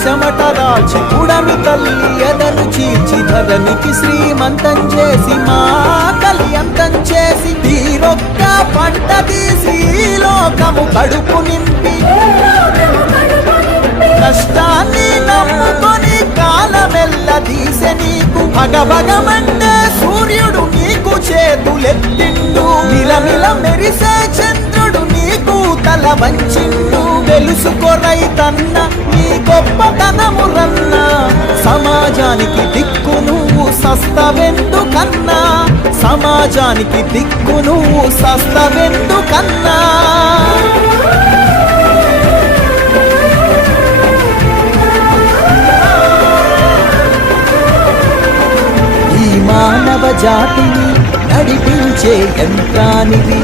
చెమట రాల్చి పుడమి తల్లి ఎదను చీల్చి ధరణికి శ్రీమంతం చేసి మా కళ్యంతం చేసి తీరొక్క పంట తీసి లోకము కడుపు నింపి కష్టాన్ని నమ్ముకొని కాలమెల్ల తీసె నీకు భగభగమంటే సూర్యుడు నీకు చేతులెత్తిండు మిలమిల మెరిసే చంద్రుడు నీకు తల వంచిండు తెలుసుకో రైతన్న నీ గొప్పతనము రన్న సమాజానికి దిక్కు నువ్వు సస్తవెందుకన్నా సమాజానికి దిక్కు నువ్వు సస్తవెందుకన్నా మానవ జాతిని నడిపించే యంత్రానివి